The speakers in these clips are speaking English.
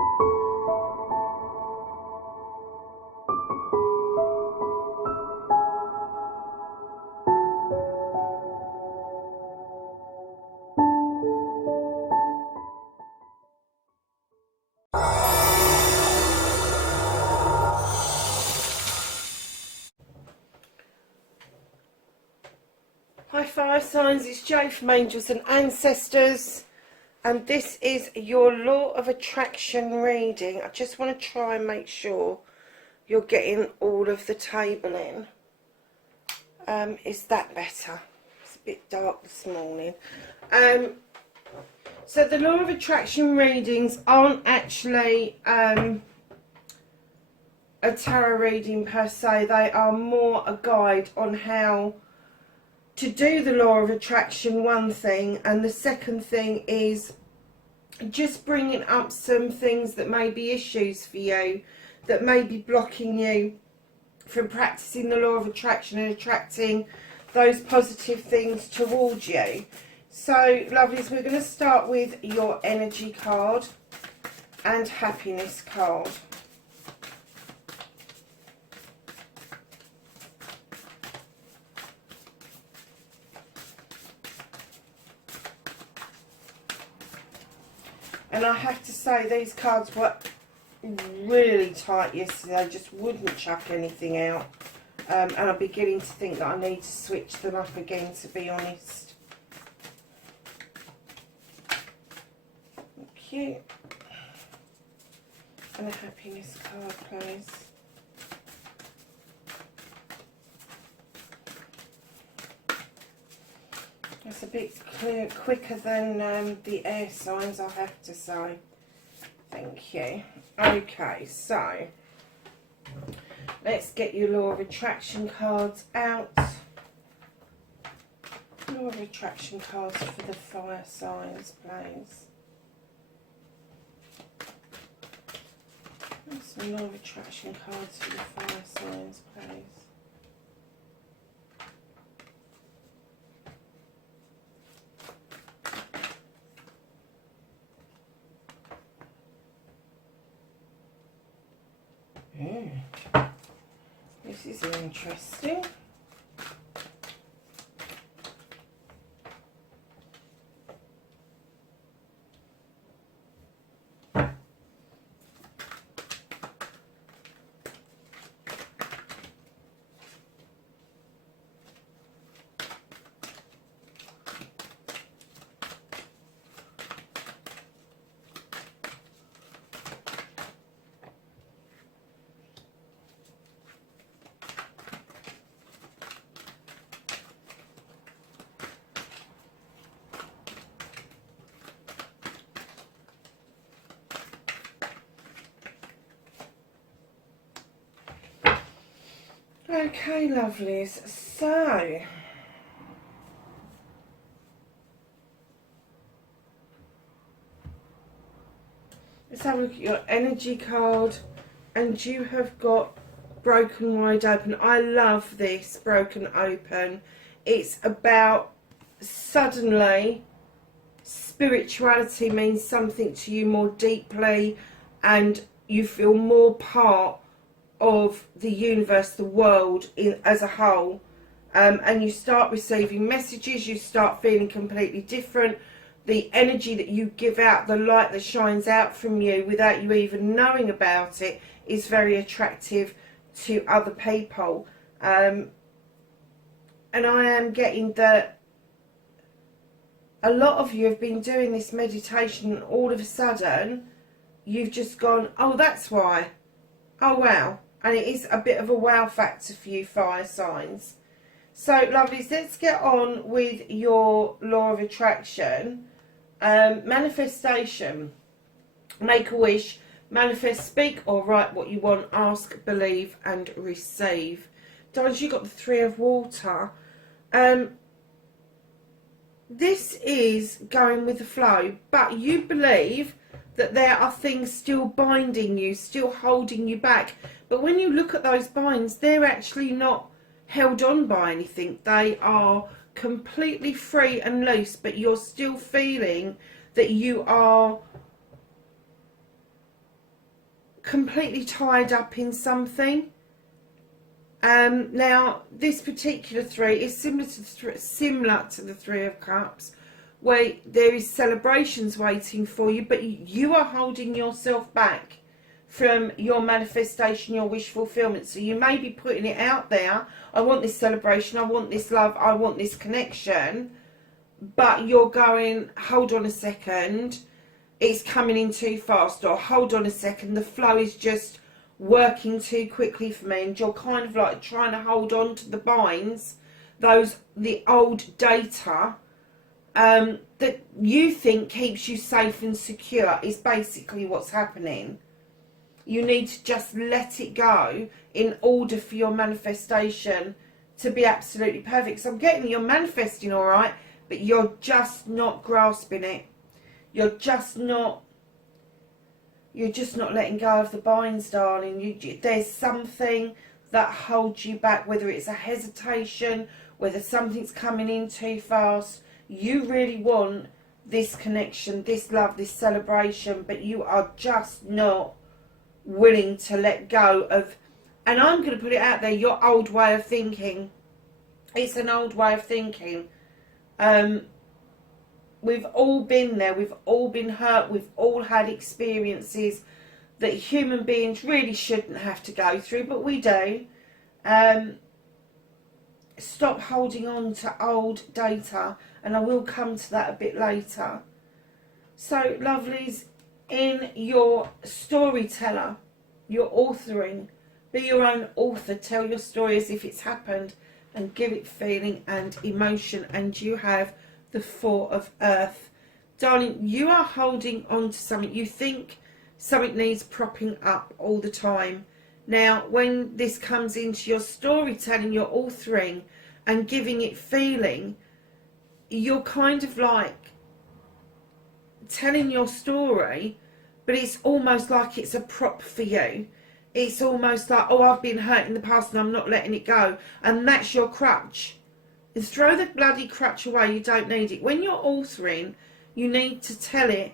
Hi fire signs, it's Jo from Angels and Ancestors, and this is your Law of Attraction reading. I just want to try and make sure you're getting all of the table in. Is that better? It's a bit dark this morning. So the Law of Attraction readings aren't actually a tarot reading per se. They are more a guide on how to do the Law of Attraction, one thing, and the second thing is just bringing up some things that may be issues for you, that may be blocking you from practicing the Law of Attraction and attracting those positive things towards you. So lovelies, we're going to start with your energy card and happiness card. And I have to say, these cards were really tight yesterday. I just wouldn't chuck anything out. And I'm beginning to think that I need to switch them up again, to be honest. Thank you. And a happiness card, please. It's a bit quicker than the air signs, I have to say. Thank you. Okay, so let's get your Law of Attraction cards out. Law of Attraction cards for the fire signs, please. Some Law of Attraction cards for the fire signs, please. This is interesting. Okay, lovelies, so let's have a look at your energy card, and you have got broken wide open. I love this broken open. It's about suddenly spirituality means something to you more deeply, and you feel more part of the universe, the world as a whole, and you start receiving messages, you start feeling completely different. The energy that you give out, the light that shines out from you without you even knowing about it, is very attractive to other people. And I am getting that a lot of you have been doing this meditation, and all of a sudden you've just gone, oh, that's why. Oh, wow. And it is a bit of a wow factor for you fire signs. So, lovelies, let's get on with your Law of Attraction. Manifestation. Make a wish. Manifest, speak or write what you want. Ask, believe and receive. Darlings, you got the Three of Water. This is going with the flow, but you believe that there are things still binding you, still holding you back. But when you look at those binds, they're actually not held on by anything. They are completely free and loose, but you're still feeling that you are completely tied up in something. Now, this particular three is similar to the Three of Cups, where there is celebrations waiting for you, but you are holding yourself back from your manifestation, your wish fulfillment. So you may be putting it out there, I want this celebration, I want this love, I want this connection, but you're going, hold on a second, it's coming in too fast, or hold on a second, the flow is just working too quickly for me, and you're kind of like trying to hold on to the binds, the old data that you think keeps you safe and secure is basically what's happening. You need to just let it go in order for your manifestation to be absolutely perfect. So I'm getting that you're manifesting all right, but you're just not grasping it. You're just not letting go of the binds, darling. There's something that holds you back, whether it's a hesitation, whether something's coming in too fast. You really want this connection, this love, this celebration, but you are just not willing to let go of, and I'm going to put it out there, your old way of thinking. It's an old way of thinking. We've all been there, we've all been hurt, we've all had experiences that human beings really shouldn't have to go through, but we do. Stop holding on to old data, and I will come to that a bit later. So, lovelies, in your storyteller, your authoring, be your own author, tell your story as if it's happened, and give it feeling and emotion, and you have the Four of Earth. Darling, you are holding on to something. You think something needs propping up all the time. Now, when this comes into your storytelling, your authoring, and giving it feeling, you're kind of like telling your story, but it's almost like it's a prop for you. It's almost like, oh, I've been hurt in the past and I'm not letting it go. And that's your crutch. Throw the bloody crutch away, you don't need it. When you're authoring, you need to tell it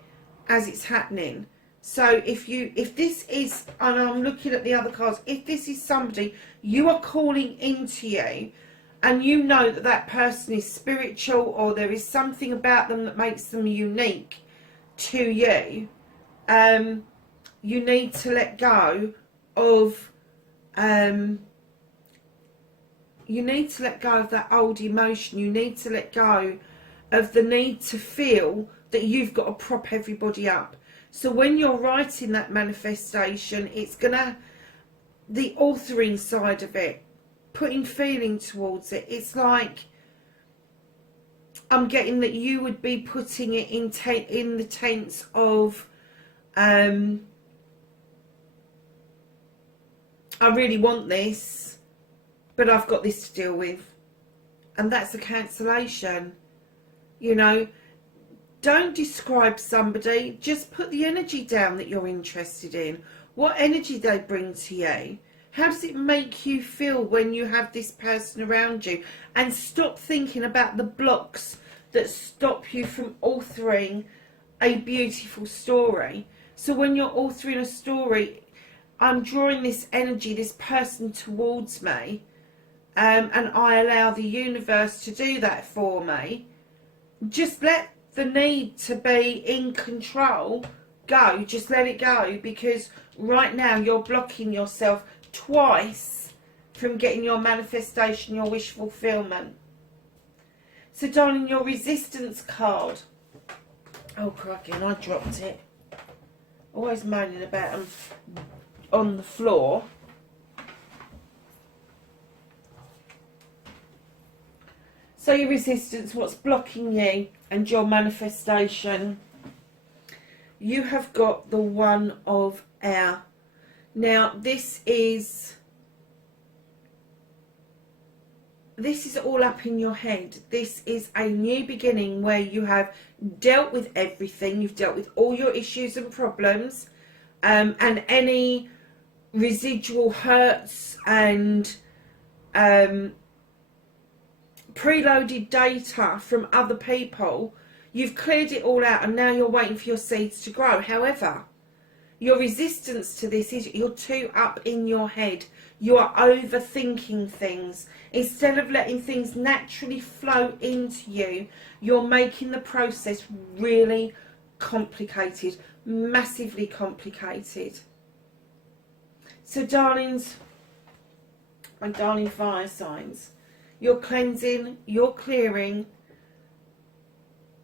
as it's happening. So if this is, and I'm looking at the other cards, if this is somebody you are calling into you, and you know that that person is spiritual, or there is something about them that makes them unique to you, you need to let go of that old emotion. You need to let go of the need to feel that you've got to prop everybody up. So when you're writing that manifestation, it's gonna, the authoring side of it, putting feeling towards it, it's like, I'm getting that you would be putting it in the tense of, I really want this, but I've got this to deal with. And that's a cancellation. You know, don't describe somebody, just put the energy down that you're interested in. What energy they bring to you. How does it make you feel when you have this person around you? And stop thinking about the blocks that stop you from authoring a beautiful story. So when you're authoring a story, I'm drawing this energy, this person towards me, and I allow the universe to do that for me. Just let the need to be in control go. Just let it go, because right now you're blocking yourself twice from getting your manifestation, your wish fulfillment. So darling, your resistance card. Oh crikey, and I dropped it. Always moaning about them on the floor. So your resistance, what's blocking you and your manifestation? You have got the One of Air. Now this is all up in your head. This is a new beginning where you have dealt with everything. You've dealt with all your issues and problems, and any residual hurts and preloaded data from other people. You've cleared it all out, and now you're waiting for your seeds to grow. However, Your resistance to this is you're too up in your head. You are overthinking things. Instead of letting things naturally flow into you, you're making the process really complicated, massively complicated. So darlings, my darling fire signs, you're cleansing, you're clearing,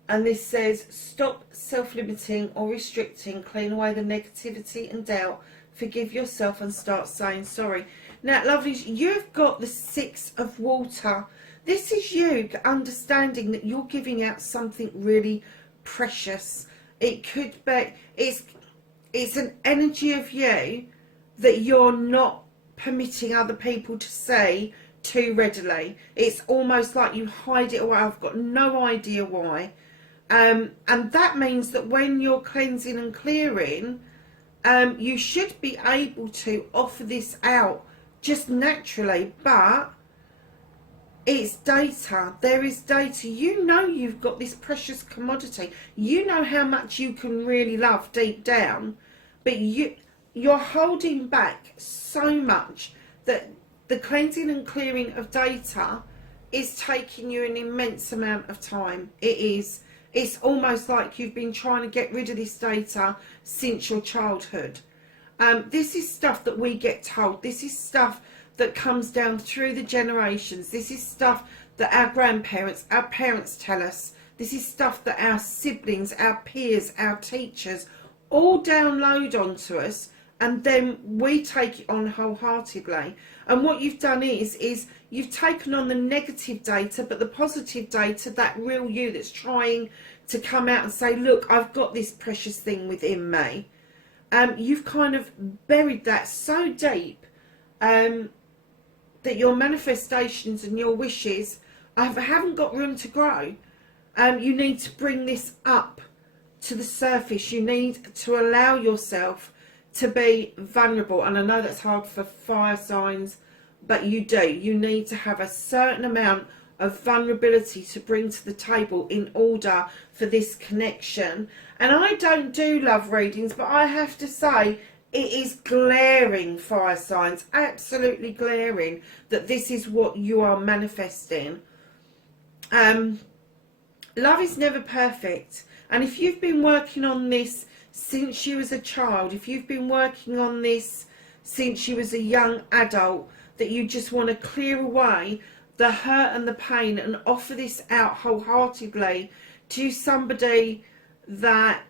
and this says stop self-limiting or restricting, clean away the negativity and doubt, forgive yourself and start saying sorry. Now lovelies, you've got the 6 of water. This is you understanding that you're giving out something really precious. It could be, it's an energy of you that you're not permitting other people to see too readily. It's almost like you hide it away. I've got no idea why. And that means that when you're cleansing and clearing, you should be able to offer this out just naturally, but it's data. There is data. You know you've got this precious commodity. You know how much you can really love deep down, but you're holding back so much that the cleansing and clearing of data is taking you an immense amount of time. It is. It's almost like you've been trying to get rid of this data since your childhood. This is stuff that we get told. This is stuff that comes down through the generations. This is stuff that our grandparents, our parents tell us. This is stuff that our siblings, our peers, our teachers all download onto us, and then we take it on wholeheartedly. And what you've done is you've taken on the negative data, but the positive data, that real you that's trying to come out and say, look, I've got this precious thing within me. You've kind of buried that so deep that your manifestations and your wishes haven't got room to grow. You need to bring this up to the surface. You need to allow yourself to be vulnerable. And I know that's hard for fire signs, but you do. You need to have a certain amount of vulnerability to bring to the table in order for this connection. And I don't do love readings, but I have to say it is glaring, fire signs, absolutely glaring, that this is what you are manifesting. Love is never perfect, and if you've been working on this since you was a child, if you've been working on this since you was a young adult, that you just want to clear away the hurt and the pain and offer this out wholeheartedly to somebody that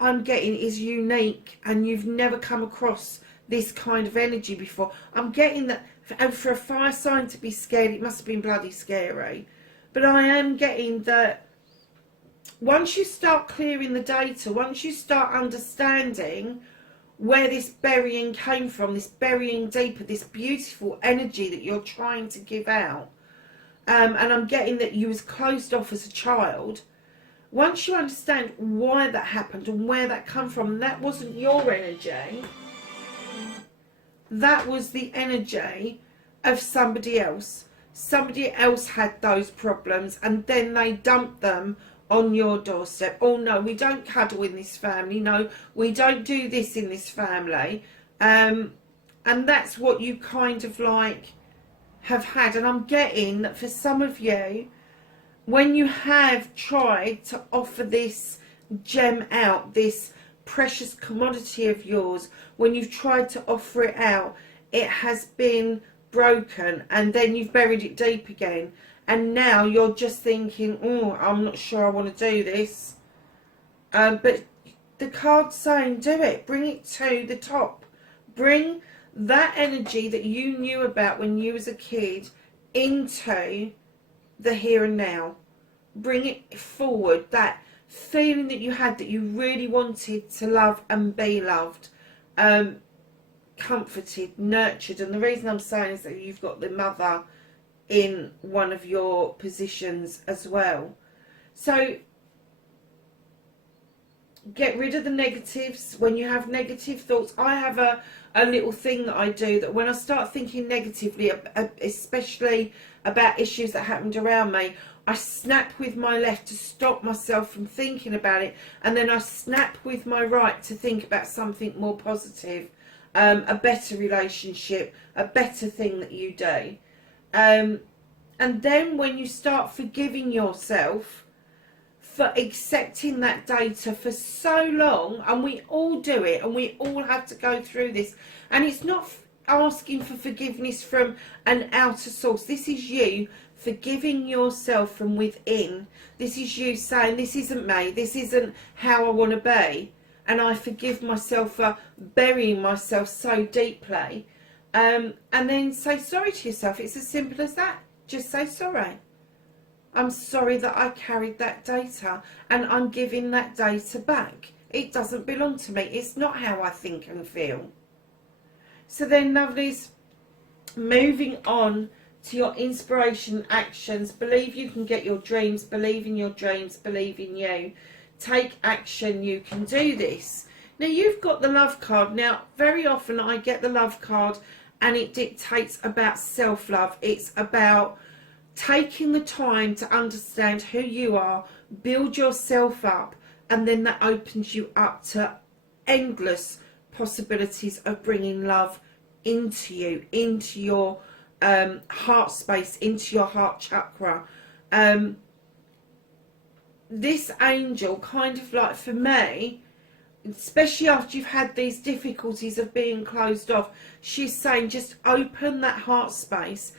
I'm getting is unique and you've never come across this kind of energy before. I'm getting that, and for a fire sign to be scared, it must have been bloody scary. But I am getting that once you start clearing the data, once you start understanding where this burying came from, this burying deeper, this beautiful energy that you're trying to give out, and I'm getting that you was closed off as a child. Once you understand why that happened and where that come from, that wasn't your energy. That was the energy of somebody else. Somebody else had those problems and then they dumped them on your doorstep. Oh no, we don't cuddle in this family. No, we don't do this in this family. And that's what you kind of like have had. And I'm getting that for some of you, when you have tried to offer this gem out, this precious commodity of yours, when you've tried to offer it out, it has been broken and then you've buried it deep again. And now you're just thinking, oh, I'm not sure I want to do this. But the card's saying, do it. Bring it to the top. Bring that energy that you knew about when you was a kid into the here and now. Bring it forward. That feeling that you had that you really wanted to love and be loved. Comforted, nurtured. And the reason I'm saying is that you've got the mother in one of your positions as well. So get rid of the negatives. When you have negative thoughts, I have a little thing that I do, that when I start thinking negatively, especially about issues that happened around me, I snap with my left to stop myself from thinking about it, and then I snap with my right to think about something more positive, a better relationship, a better thing that you do. And then when you start forgiving yourself for accepting that data for so long, and we all do it, and we all have to go through this, and it's not asking for forgiveness from an outer source. This is you forgiving yourself from within. This is you saying, this isn't me, this isn't how I want to be, and I forgive myself for burying myself so deeply. And then say sorry to yourself. It's as simple as that. Just say sorry. I'm sorry that I carried that data, and I'm giving that data back. It doesn't belong to me. It's not how I think and feel. So then, lovelies, moving on to your inspiration actions. Believe you can get your dreams. Believe in your dreams. Believe in you. Take action. You can do this. Now, you've got the love card. Now, very often I get the love card and it dictates about self-love. It's about taking the time to understand who you are, build yourself up, and then that opens you up to endless possibilities of bringing love into you, into your heart space, into your heart chakra. This angel, kind of like, for me, especially after you've had these difficulties of being closed off, she's saying just open that heart space,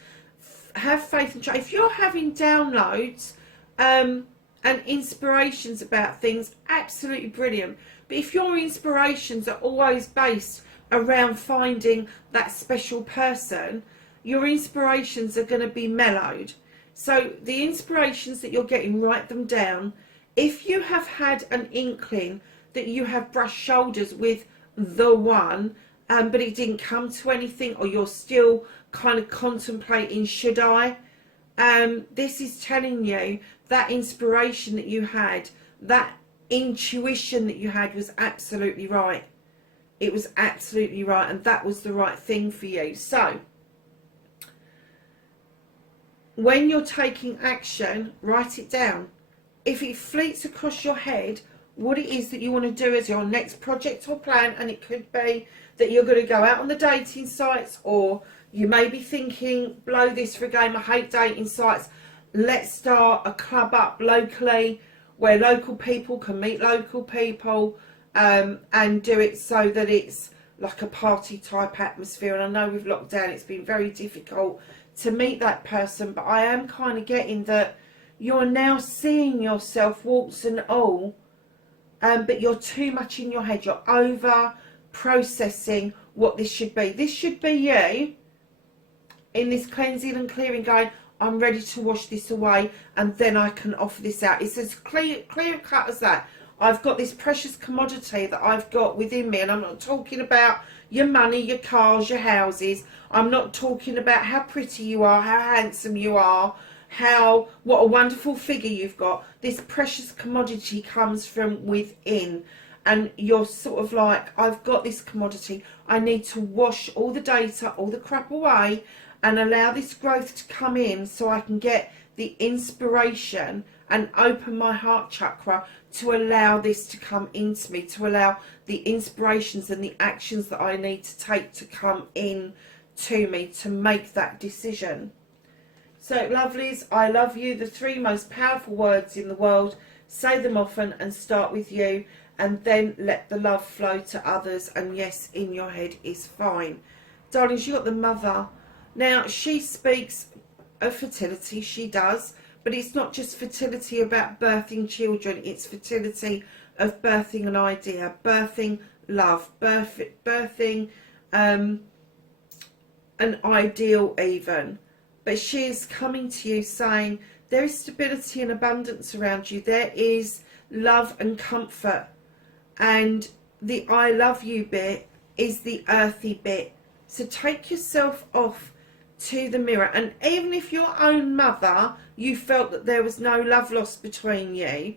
have faith and trust. If you're having downloads and inspirations about things, absolutely brilliant. But if your inspirations are always based around finding that special person, your inspirations are going to be mellowed. So the inspirations that you're getting, write them down. If you have had an inkling that you have brushed shoulders with the one, but it didn't come to anything, or you're still kind of contemplating, should I? This is telling you that inspiration that you had, that intuition that you had, was absolutely right. It was absolutely right, and that was the right thing for you. So when you're taking action, write it down. If it fleets across your head what it is that you want to do as your next project or plan, and it could be that you're going to go out on the dating sites, or you may be thinking, blow this for a game, I hate dating sites, let's start a club up locally where local people can meet local people, and do it so that it's like a party type atmosphere. And I know with lockdown it's been very difficult to meet that person, but I am kind of getting that you're now seeing yourself warts and all, but you're too much in your head. You're over processing what this should be. This should be you in this cleansing and clearing, going, I'm ready to wash this away, and then I can offer this out. It's as clear cut as that. I've got this precious commodity that I've got within me, and I'm not talking about your money, your cars, your houses. I'm not talking about how pretty you are, how handsome you are, what a wonderful figure you've got. This precious commodity comes from within, and you're sort of like, I've got this commodity, I need to wash all the data, all the crap away, and allow this growth to come in so I can get the inspiration and open my heart chakra to allow this to come into me, to allow the inspirations and the actions that I need to take to come in to me to make that decision. So, lovelies, I love you. The 3 most powerful words in the world. Say them often and start with you, and then let the love flow to others. And yes, in your head is fine. Darlings, you got the mother. Now, she speaks of fertility, she does, but it's not just fertility about birthing children, it's fertility of birthing an idea, birthing love, birthing an ideal even. But she is coming to you saying there is stability and abundance around you, there is love and comfort, and the I love you bit is the earthy bit. So take yourself off to the mirror, and even if your own mother, you felt that there was no love lost between you,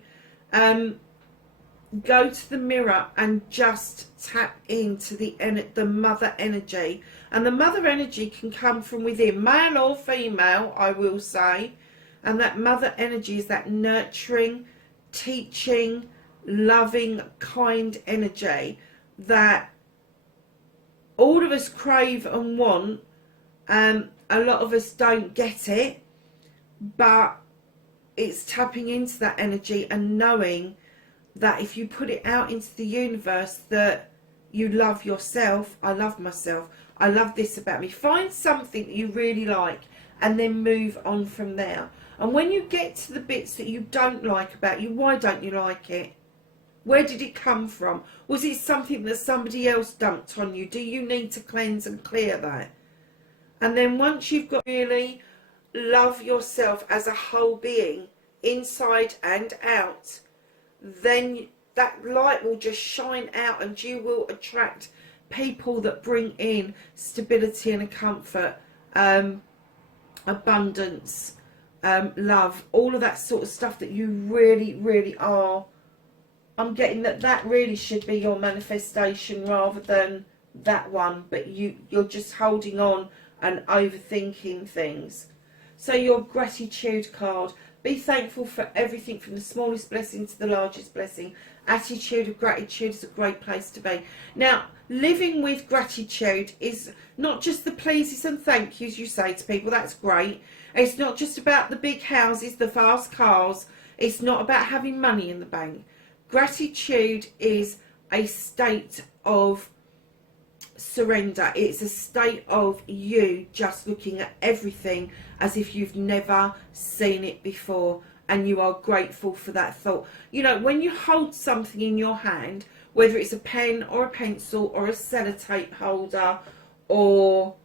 go to the mirror and just tap into the mother energy. And the mother energy can come from within, male or female, I will say. And that mother energy is that nurturing, teaching, loving, kind energy that all of us crave and want. A lot of us don't get it, but it's tapping into that energy and knowing that if you put it out into the universe that you love yourself. I love myself. I love this about me. Find something that you really like and then move on from there. And when you get to the bits that you don't like about you, why don't you like it? Where did it come from? Was it something that somebody else dumped on you? Do you need to cleanse and clear that? And then once you've got really love yourself as a whole being, inside and out, then that light will just shine out and you will attract people that bring in stability and comfort, abundance, love, all of that sort of stuff that you really, really are. I'm getting that really should be your manifestation rather than that one, but you're just holding on and overthinking things. So your gratitude card. Be thankful for everything from the smallest blessing to the largest blessing. Attitude of gratitude is a great place to be. Now, living with gratitude is not just the pleases and thank yous you say to people. That's great. It's not just about the big houses, the fast cars. It's not about having money in the bank. Gratitude is a state of surrender. It's a state of you just looking at everything as if you've never seen it before, and you are grateful for that thought. You know, when you hold something in your hand, whether it's a pen or a pencil or a sellotape holder or,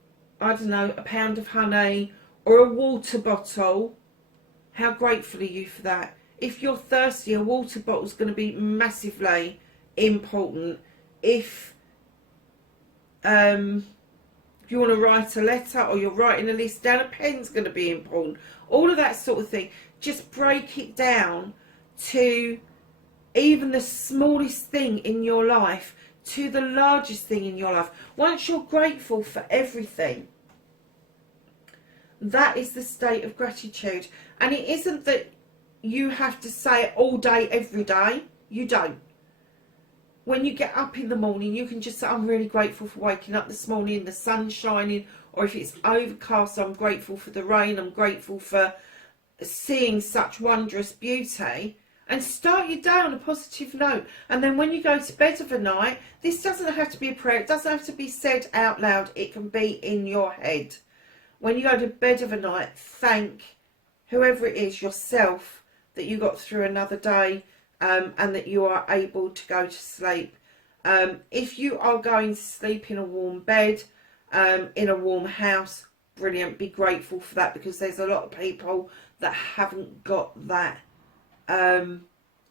I don't know, a pound of honey or a water bottle, how grateful are you for that? If you're thirsty, a water bottle is going to be massively important. If you want to write a letter or you're writing a list down, a pen's going to be important. All of that sort of thing. Just break it down to even the smallest thing in your life to the largest thing in your life. Once you're grateful for everything, that is the state of gratitude. And it isn't that you have to say it all day, every day. You don't. When you get up in the morning, you can just say, I'm really grateful for waking up this morning, the sun shining, or if it's overcast, I'm grateful for the rain, I'm grateful for seeing such wondrous beauty, and start your day on a positive note. And then when you go to bed of a night, this doesn't have to be a prayer, it doesn't have to be said out loud, it can be in your head. When you go to bed of a night, thank whoever it is, yourself, that you got through another day, and that you are able to go to sleep. If you are going to sleep in a warm bed, in a warm house, brilliant, be grateful for that, because there's a lot of people that haven't got that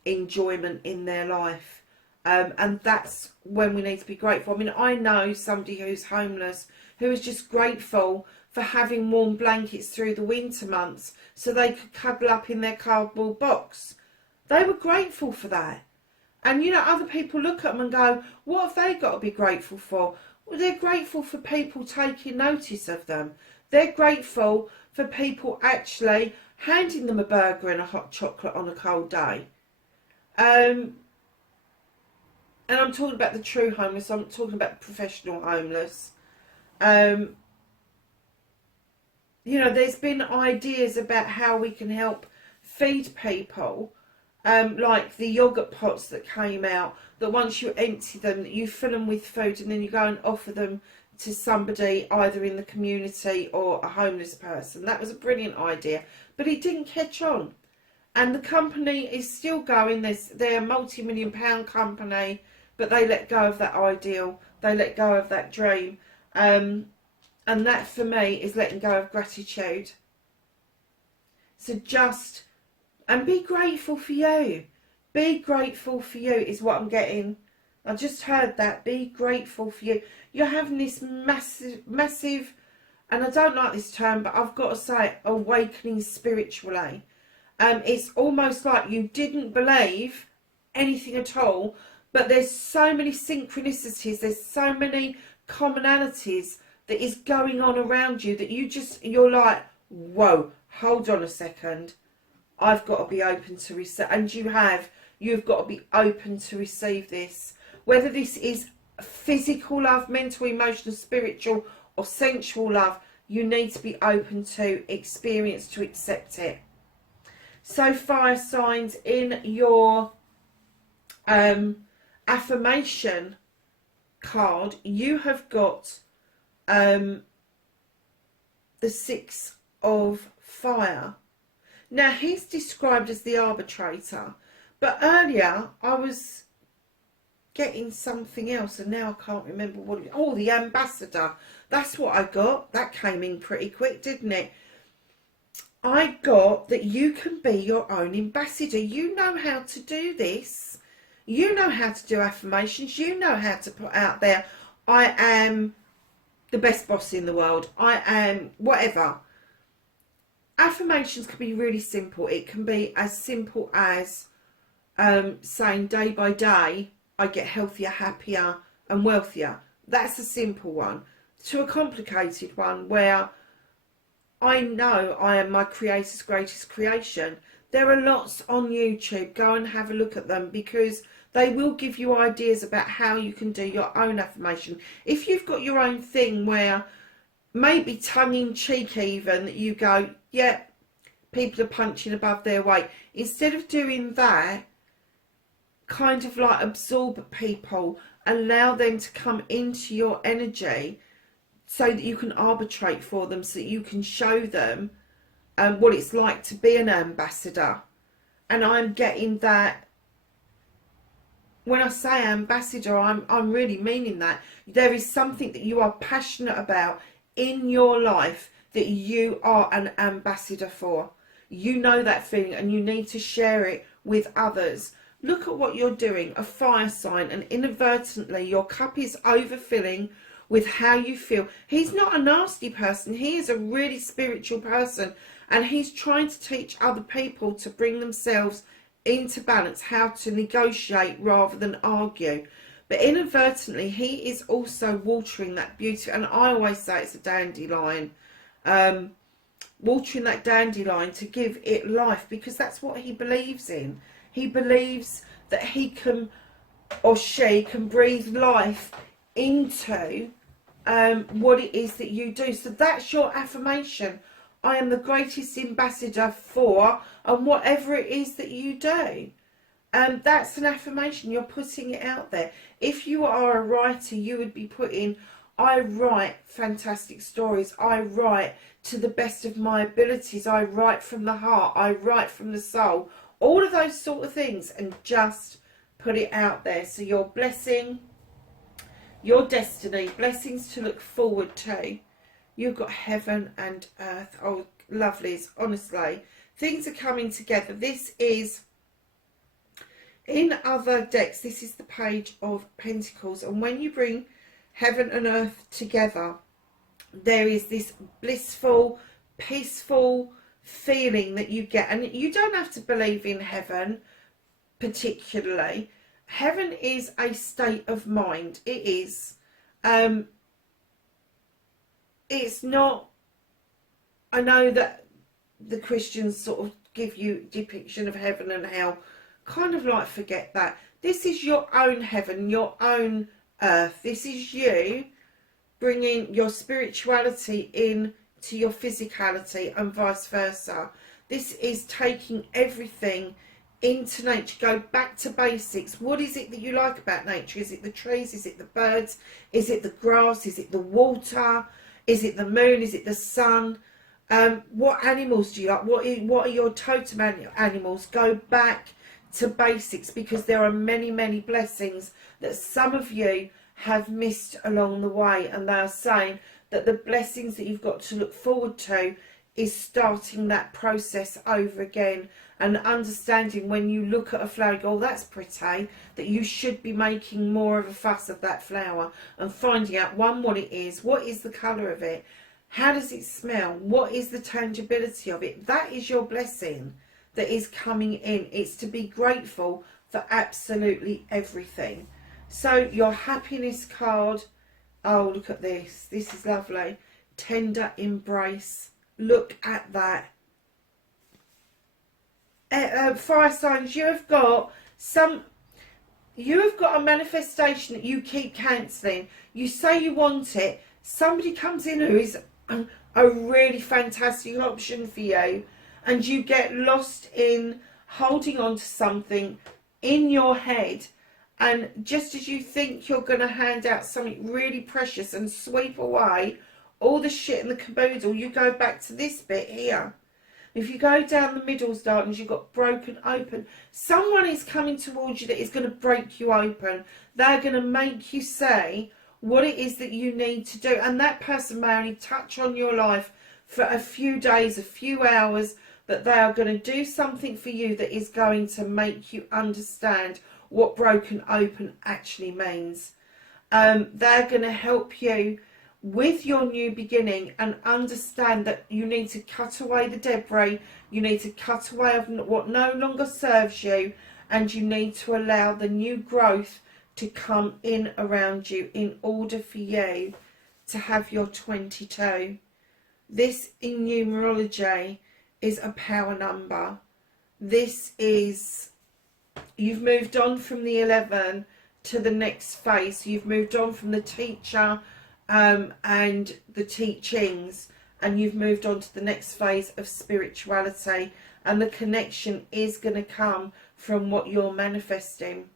enjoyment in their life, and that's when we need to be grateful. I mean, I know somebody who's homeless who is just grateful for having warm blankets through the winter months so they could cuddle up in their cardboard box. They were grateful for that. And, you know, other people look at them and go, what have they got to be grateful for? Well, they're grateful for people taking notice of them. They're grateful for people actually handing them a burger and a hot chocolate on a cold day. And I'm talking about the true homeless. I'm not talking about the professional homeless. You know, there's been ideas about how we can help feed people. Like the yogurt pots that came out, that once you empty them, you fill them with food and then you go and offer them to somebody either in the community or a homeless person. That was a brilliant idea, but it didn't catch on. And the company is still going. They're a multi-million-pound company, but they let go of that ideal. They let go of that dream. And that for me is letting go of gratitude. So just... and be grateful for you. Be grateful for you is what I'm getting. I just heard that. Be grateful for you. You're having this massive, and I don't like this term, but I've got to say it, awakening spiritually. It's almost like you didn't believe anything at all, but there's so many synchronicities, there's so many commonalities that is going on around you that you're like, whoa, hold on a second, I've got to be open to receive. And you've got to be open to receive this, whether this is physical love, mental, emotional, spiritual or sensual love. You need to be open to experience, to accept it. So fire signs, in your affirmation card, you have got the 6 of fire. Now, he's described as the arbitrator, but earlier I was getting something else and now I can't remember what it, oh, the ambassador. That's what I got. That came in pretty quick, didn't it? I got that you can be your own ambassador. You know how to do this. You know how to do affirmations. You know how to put out there, I am the best boss in the world. I am whatever. Affirmations can be really simple. It can be as simple as saying day by day, I get healthier, happier and wealthier. That's a simple one. To a complicated one where I know I am my creator's greatest creation. There are lots on YouTube. Go and have a look at them, because they will give you ideas about how you can do your own affirmation. If you've got your own thing where maybe tongue-in-cheek even, that you go, yeah, people are punching above their weight. Instead of doing that, kind of like absorb people, allow them to come into your energy so that you can arbitrate for them, so that you can show them what it's like to be an ambassador. And I'm getting that, when I say ambassador, I'm really meaning that. There is something that you are passionate about in your life that you are an ambassador for. You know that feeling and you need to share it with others. Look at what you're doing, a fire sign, and inadvertently your cup is overfilling with how you feel. He's not a nasty person. He is a really spiritual person, and he's trying to teach other people to bring themselves into balance, how to negotiate rather than argue. But inadvertently, he is also watering that beauty, and I always say it's a dandelion. Watering that dandelion to give it life, because that's what he believes in. He believes that he can, or she can, breathe life into what it is that you do. So that's your affirmation. I am the greatest ambassador for, and whatever it is that you do. That's an affirmation. You're putting it out there. If you are a writer, you would be putting, I write fantastic stories. I write to the best of my abilities. I write from the heart. I write from the soul. All of those sort of things, and just put it out there. So your blessing, your destiny, blessings to look forward to. You've got heaven and earth. Oh, lovelies, honestly. Things are coming together. This is, in other decks, this is the Page of Pentacles. And when you bring heaven and earth together, there is this blissful, peaceful feeling that you get. And you don't have to believe in heaven particularly. Heaven is a state of mind. It is. It's not, I know that the Christians sort of give you depiction of heaven and hell. Kind of like, forget that. This is your own heaven, your own earth. This is you bringing your spirituality in to your physicality, and vice versa. This is taking everything into nature. Go back to basics. What is it that you like about nature? Is it the trees? Is it the birds? Is it the grass? Is it the water? Is it the moon? Is it the sun? What animals do you like? What are your totem animals? Go back to basics, because there are many, many blessings that some of you have missed along the way, and they are saying that the blessings that you've got to look forward to is starting that process over again, and understanding when you look at a flower, you go, oh, that's pretty, that you should be making more of a fuss of that flower, and finding out, one, what it is, what is the colour of it, how does it smell, what is the tangibility of it. That is your blessing that is coming in. It's to be grateful for absolutely everything. So your happiness card, oh, look at this. This is lovely. Tender embrace. Look at that. Fire signs, you have got a manifestation that you keep cancelling. You say you want it. Somebody comes in who is a really fantastic option for you, and you get lost in holding on to something in your head, and just as you think you're going to hand out something really precious and sweep away all the shit and the caboodle, you go back to this bit here. If you go down the middle's darkness, you've got broken open. Someone is coming towards you that is going to break you open. They're going to make you say what it is that you need to do. And that person may only touch on your life for a few days, a few hours, but they are going to do something for you that is going to make you understand what broken open actually means. They're going to help you with your new beginning and understand that you need to cut away the debris, you need to cut away what no longer serves you, and you need to allow the new growth to come in around you in order for you to have your 22. This in numerology is a power number. This is, you've moved on from the 11 to the next phase. You've moved on from the teacher and the teachings, and you've moved on to the next phase of spirituality, and the connection is going to come from what you're manifesting.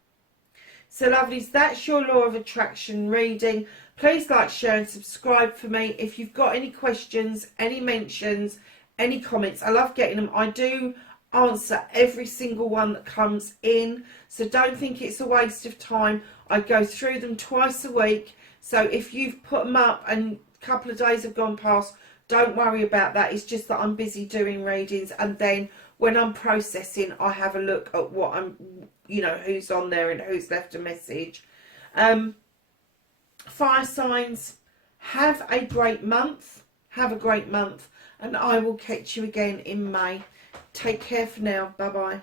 So lovelies, that's your law of attraction reading. Please like, share and subscribe for me. If you've got any questions, any mentions, any comments, I love getting them. I do answer every single one that comes in, so don't think it's a waste of time. I go through them twice a week. So if you've put them up and a couple of days have gone past, don't worry about that. It's just that I'm busy doing readings, and then when I'm processing, I have a look at what I'm, who's on there and who's left a message. Fire signs, have a great month. Have a great month, and I will catch you again in May. Take care for now. Bye bye.